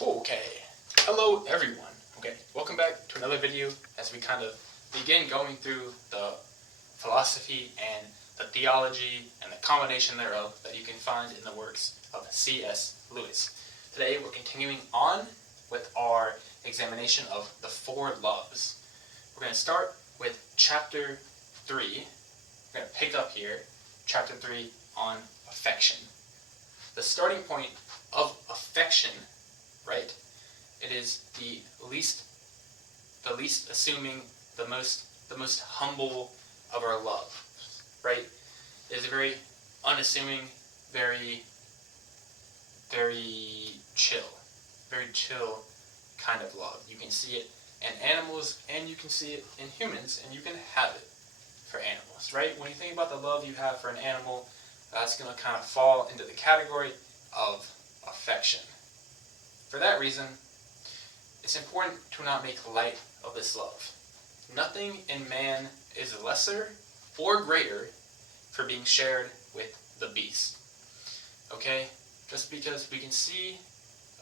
Okay, hello everyone. Okay, welcome back to another video as we kind of begin going through the philosophy and the theology and the combination thereof that you can find in the works of C.S. Lewis. Today we're continuing on with our examination of the four loves. We're going to start with chapter 3. We're going to pick up here, chapter 3 on affection. The starting point of affection, right? It is the least assuming, the most humble of our love, right? It is a very unassuming, very chill kind of love. You can see it in animals and you can see it in humans, and you can have it for animals, right? When you think about the love you have for an animal, that's going to kind of fall into the category of affection. For that reason, it's important to not make light of this love. Nothing in man is lesser or greater for being shared with the beast. Okay? Just because we can see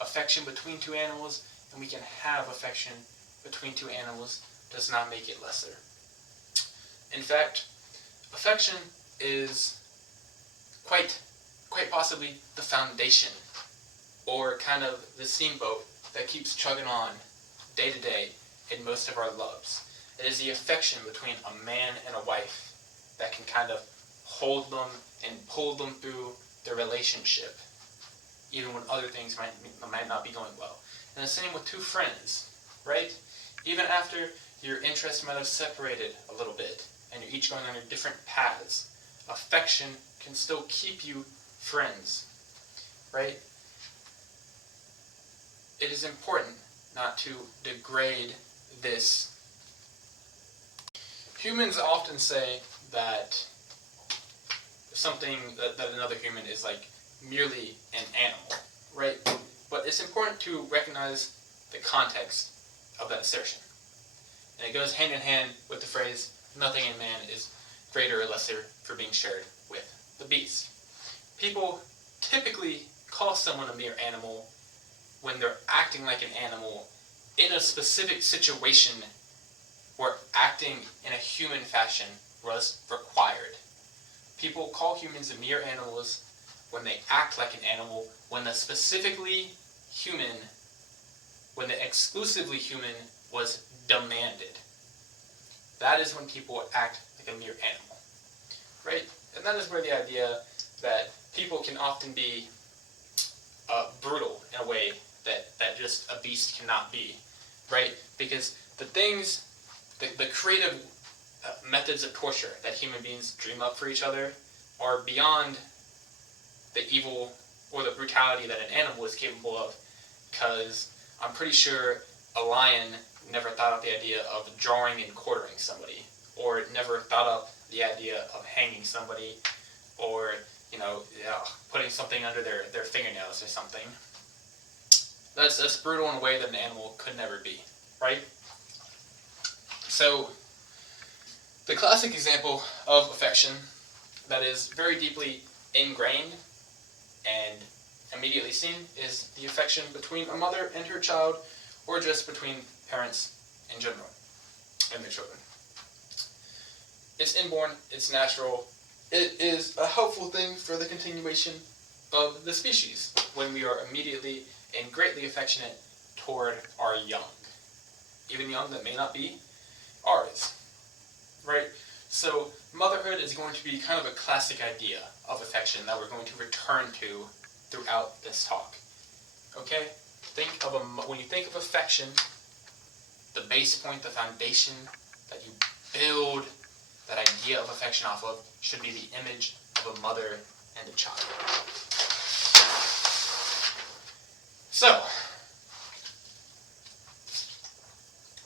affection between two animals and we can have affection between two animals does not make it lesser. In fact, affection is quite possibly the foundation, or kind of the steamboat that keeps chugging on day to day in most of our loves. It is the affection between a man and a wife that can kind of hold them and pull them through their relationship, even when other things might not be going well. And the same with two friends, right? Even after your interests might have separated a little bit and you're each going on your different paths, affection can still keep you friends, right? It is important not to degrade this. Humans often say that something that another human is like merely an animal, right? But it's important to recognize the context of that assertion. And it goes hand in hand with the phrase, nothing in man is greater or lesser for being shared with the beast. People typically call someone a mere animal when they're acting like an animal in a specific situation where acting in a human fashion was required. People call humans mere animals when they act like an animal, when the exclusively human was demanded. That is when people act like a mere animal, right? And that is where the idea that people can often be brutal in a way that just a beast cannot be, right? Because the creative methods of torture that human beings dream up for each other are beyond the evil or the brutality that an animal is capable of, because I'm pretty sure a lion never thought up the idea of drawing and quartering somebody, or never thought up the idea of hanging somebody, or putting something under their fingernails or something. That's brutal in a way that an animal could never be, right? So, the classic example of affection that is very deeply ingrained and immediately seen is the affection between a mother and her child, or just between parents in general and their children. It's inborn, it's natural, it is a helpful thing for the continuation of the species when we are immediately and greatly affectionate toward our young, even young that may not be ours, right? So motherhood is going to be kind of a classic idea of affection that we're going to return to throughout this talk, okay? When you think of affection, the base point, the foundation that you build that idea of affection off of should be the image of a mother and a child. So,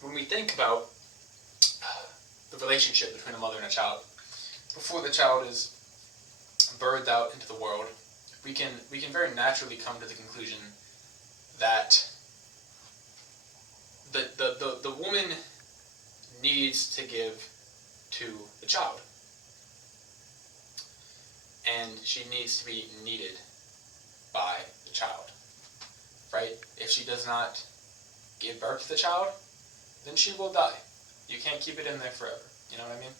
when we think about the relationship between a mother and a child, before the child is birthed out into the world, we can very naturally come to the conclusion that the woman needs to give to the child, and she needs to be needed by the child. right? If she does not give birth to the child, then she will die. You can't keep it in there forever. You know what I mean?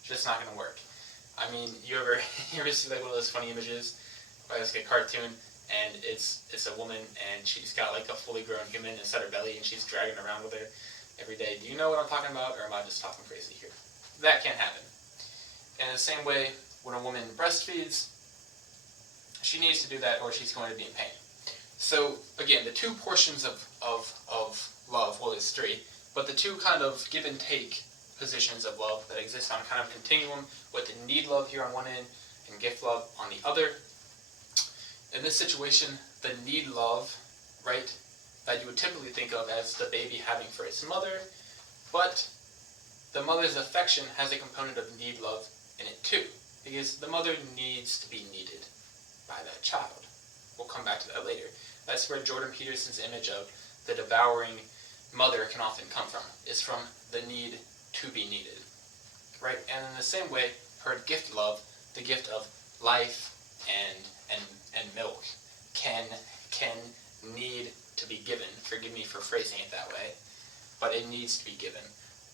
It's just not gonna work. I mean, you ever see like one of those funny images by like a cartoon, and it's a woman and she's got like a fully grown human inside her belly and she's dragging around with her every day. Do you know what I'm talking about, or am I just talking crazy here? That can't happen. And in the same way, when a woman breastfeeds, she needs to do that or she's going to be in pain. So again, the two portions of love, well, it's three, but the two kind of give and take positions of love that exist on kind of continuum, with the need love here on one end and gift love on the other. In this situation, the need love, right, that you would typically think of as the baby having for its mother, but the mother's affection has a component of need love in it too, because the mother needs to be needed by that child. We'll come back to that later. That's where Jordan Peterson's image of the devouring mother can often come from, is from the need to be needed, right? And in the same way, her gift love, the gift of life and milk, can need to be given. Forgive me for phrasing it that way, but it needs to be given,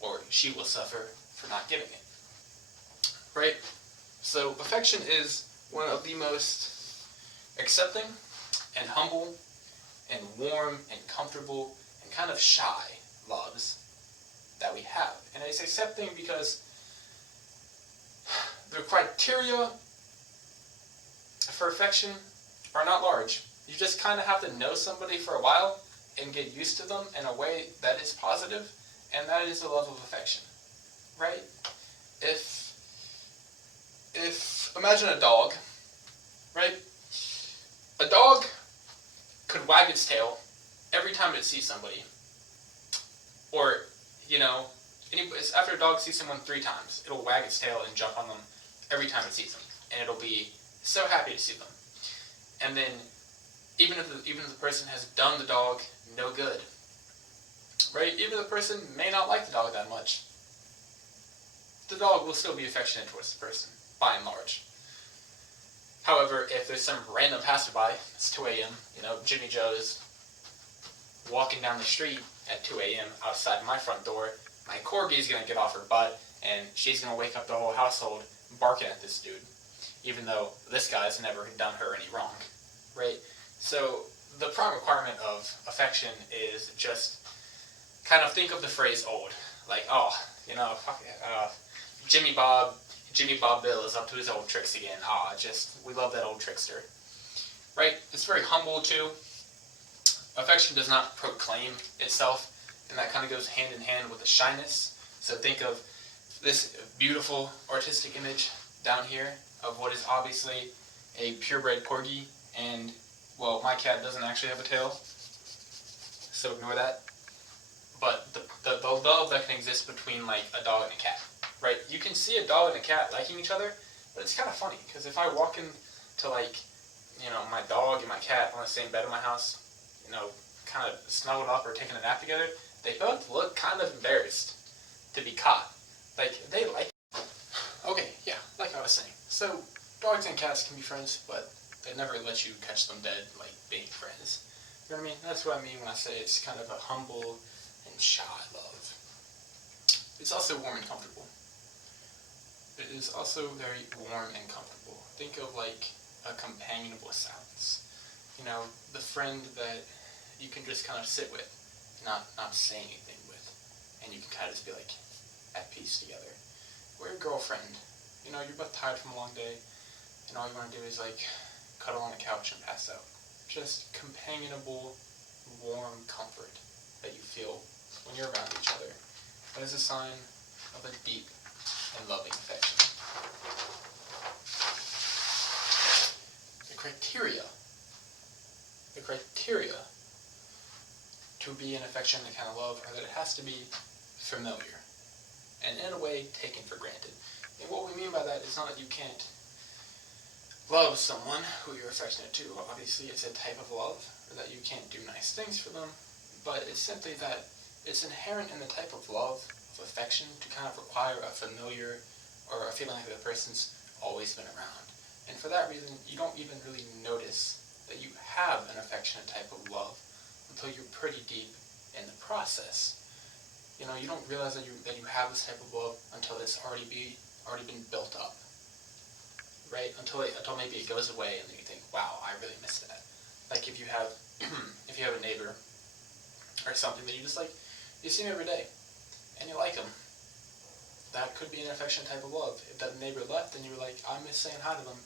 or she will suffer for not giving it, right? So affection is one of the most accepting and humble and warm and comfortable and kind of shy loves that we have. And it's accepting because the criteria for affection are not large. You just kind of have to know somebody for a while and get used to them in a way that is positive, and that is the love of affection, right? If imagine a dog, right? A dog could wag its tail every time it sees somebody, or, you know, after a dog sees someone 3 times, it'll wag its tail and jump on them every time it sees them, and it'll be so happy to see them. And then, even if the person has done the dog no good, right? Even if the person may not like the dog that much, the dog will still be affectionate towards the person, by and large. However, if there's some random passerby, it's 2 a.m., you know, Jimmy Joe is walking down the street at 2 a.m. outside my front door, my corgi's going to get off her butt, and she's going to wake up the whole household barking at this dude, even though this guy's never done her any wrong, right? So the prime requirement of affection is just kind of think of the phrase old, like, oh, you know, Jimmy Bob Bill is up to his old tricks again. We love that old trickster, right? It's very humble too. Affection does not proclaim itself, and that kind of goes hand in hand with the shyness. So think of this beautiful artistic image down here of what is obviously a purebred corgi, and, well, my cat doesn't actually have a tail, so ignore that. But the love that can exist between, like, a dog and a cat, right? You can see a dog and a cat liking each other, but it's kind of funny, because if I walk into, like, you know, my dog and my cat on the same bed in my house, you know, kind of snuggled up or taking a nap together, they both look kind of embarrassed to be caught. Like, they like it. Okay, yeah, like I was saying. So, dogs and cats can be friends, but they never let you catch them dead, like, being friends. You know what I mean? That's what I mean when I say it's kind of a humble and shy love. It's also warm and comfortable. It is also very warm and comfortable. Think of, like, a companionable silence. You know, the friend that you can just kind of sit with, not say anything with, and you can kind of just be, like, at peace together. Or your girlfriend. You know, you're both tired from a long day, and all you want to do is, like, cuddle on the couch and pass out. Just companionable, warm comfort that you feel when you're around each other. That is a sign of a deep and loving affection. The criteria to be an affectionate kind of love are that it has to be familiar, and in a way taken for granted. And what we mean by that is not that you can't love someone who you're affectionate to. Obviously, it's a type of love, or that you can't do nice things for them, but it's simply that it's inherent in the type of love, of affection, to kind of require a familiar, or a feeling like the person's always been around. And for that reason, you don't even really notice that you have an affectionate type of love until you're pretty deep in the process. You know, you don't realize that you have this type of love until it's already been built up, right? Until maybe it goes away and then you think, wow, I really miss that. Like if you have a neighbor or something that you just like, you see him every day and you like him. That could be an affectionate type of love. If that neighbor left and you were like, I miss saying hi to them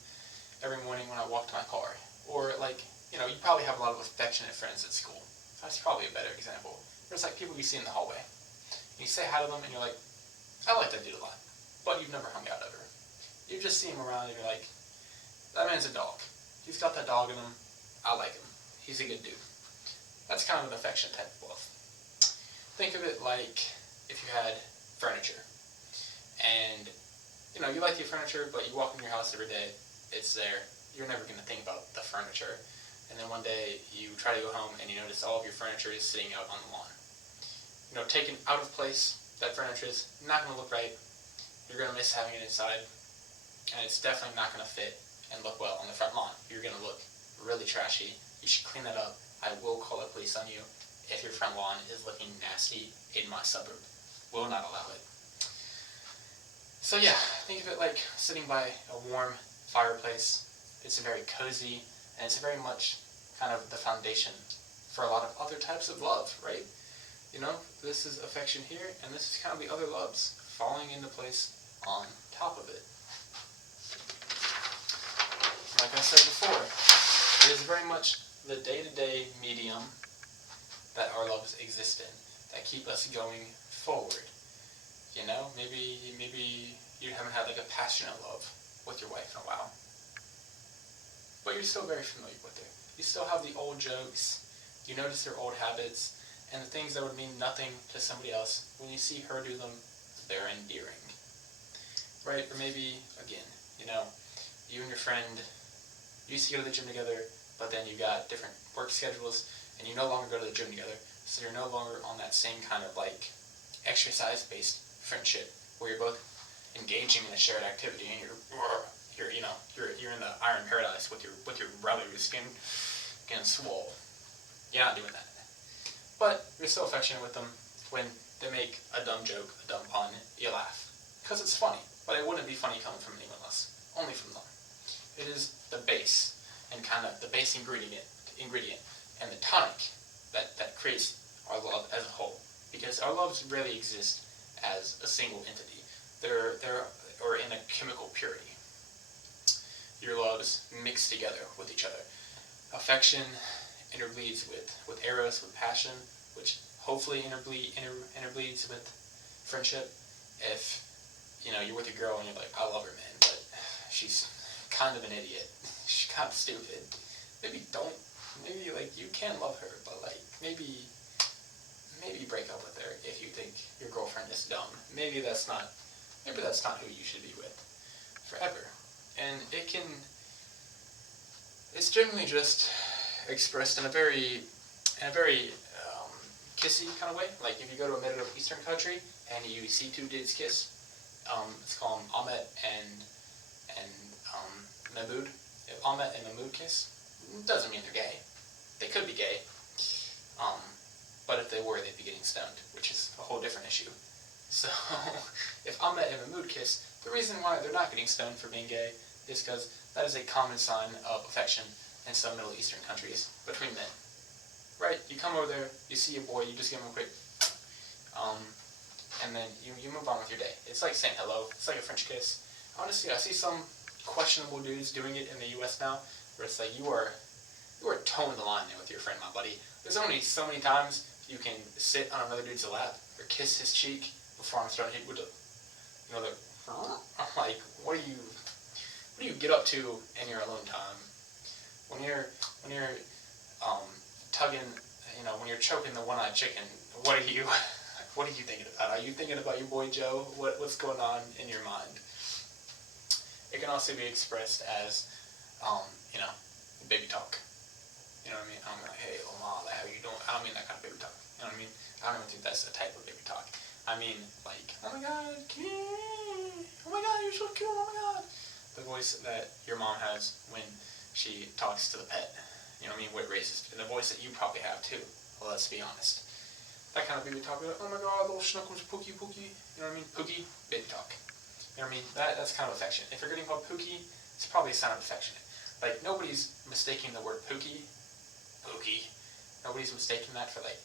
every morning when I walk to my car. Or like, you know, you probably have a lot of affectionate friends at school. That's probably a better example. There's like people you see in the hallway. You say hi to them and you're like, I like that dude a lot. But you've never hung out ever. You just see him around and you're like, that man's a dog. He's got that dog in him. I like him. He's a good dude. That's kind of an affectionate type of love. Think of it like if you had furniture. And, you know, you like your furniture, but you walk in your house every day, it's there. You're never going to think about the furniture. And then one day you try to go home and you notice all of your furniture is sitting out on the lawn. You know, taken out of place, that furniture is not going to look right. You're going to miss having it inside. And it's definitely not going to fit and look well on the front lawn. You're going to look really trashy. You should clean that up. I will call the police on you if your front lawn is looking nasty in my suburb. Will not allow it. So yeah, think of it like sitting by a warm fireplace. It's very cozy, and it's very much kind of the foundation for a lot of other types of love, right? You know, this is affection here, and this is kind of the other loves falling into place on top of it. Like I said before, it is very much the day-to-day medium that our loves exist in, that keep us going forward. You know, maybe you haven't had like a passionate love with your wife in a while, but you're still very familiar with her. You still have the old jokes, you notice her old habits, and the things that would mean nothing to somebody else, when you see her do them, they're endearing. Right? Or maybe, again, you know, you and your friend used to go to the gym together, but then you got different work schedules, and you no longer go to the gym together, so you're no longer on that same kind of like exercise-based friendship where you're both engaging in a shared activity and you're in the iron paradise with your brother who's getting swole. You're not doing that. But you're still affectionate with them. When they make a dumb joke, a dumb pun, you laugh. Because it's funny. But it wouldn't be funny coming from anyone else. Only from them. It is the base and kind of the base ingredient and the tonic that creates our love as a whole. Because our loves really exist as a single entity. They're or in a chemical purity. Your loves mix together with each other. Affection interbleeds with eros, with passion, which hopefully interbleeds with friendship. If you know you're with a girl and you're like, I love her, man, but she's kind of an idiot. She's kind of stupid. Maybe like you can love her, but like maybe break up with her if you think your girlfriend is dumb. Maybe that's not who you should be with forever. And it's generally just expressed in a very kissy kind of way. Like if you go to a Middle Eastern country and you see two dudes kiss, it's called Ahmet and Mahmoud. If Ahmet and Mahmoud kiss, it doesn't mean they're gay. They could be gay. But if they were, they'd be getting stoned, which is a whole different issue. So, if Ahmet and Mahmoud kiss, the reason why they're not getting stoned for being gay is because that is a common sign of affection in some Middle Eastern countries between men. Right? You come over there, you see a boy, you just give him a quick, and then you move on with your day. It's like saying hello. It's like a French kiss. Honestly, I see some questionable dudes doing it in the U.S. now, where it's like you are towing the line there with your friend, my buddy. There's only so many times you can sit on another dude's lap or kiss his cheek before I'm starting to hit with I'm like, what do you get up to in your alone time? When you're tugging, when you're choking the one-eyed chicken, what are you thinking about? Are you thinking about your boy Joe? What's going on in your mind? It can also be expressed as, baby talk. You know what I mean? I'm like, hey, Omar, how you doing? I don't mean that kind of baby talk. You know what I mean? I don't even think that's the type of baby talk. I mean, like, oh my god, oh my god, you're so cute, oh my god. The voice that your mom has when she talks to the pet. You know what I mean? What it raises. The voice that you probably have too. Well, let's be honest. That kind of baby talk, like, oh my god, little Snuggles, Pookie, Pookie. You know what I mean? Pookie, baby talk. You know what I mean? That's kind of affectionate. If you're getting called Pookie, it's probably a sign of affectionate. Like, nobody's mistaking the word Pookie. Nobody's mistaking that for, like,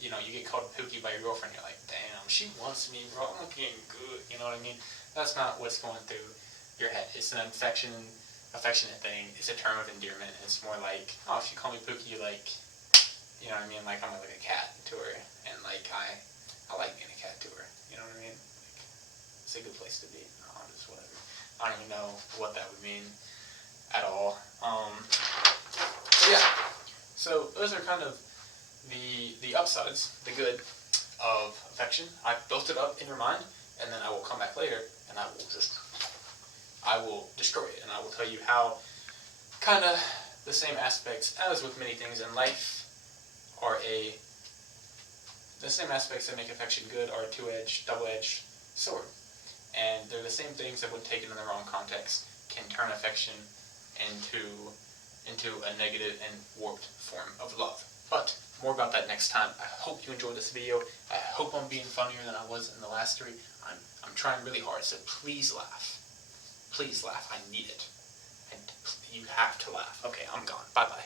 you know, you get called Pookie by your girlfriend, you're like, damn, she wants me, bro, I'm looking good, you know what I mean? That's not what's going through your head. It's an affectionate thing. It's a term of endearment. It's more like, oh, if you call me Pookie, like, you know what I mean? Like, I'm like a cat to her, and, like, I like being a cat to her, you know what I mean? Like, it's a good place to be. No, I'm just whatever. I don't even know what that would mean at all. But yeah, so those are kind of the upsides, the good of affection. I built it up in your mind, and then I will come back later, and I will destroy it, and I will tell you how kind of the same aspects as with many things in life are the same aspects that make affection good are a two-edged, double-edged sword. And they're the same things that when taken in the wrong context can turn affection into a negative and warped form of love. But more about that next time. I hope you enjoyed this video. I hope I'm being funnier than I was in the last three. I'm trying really hard, so please laugh. Please laugh. I need it. And you have to laugh. Okay, I'm gone. Bye-bye.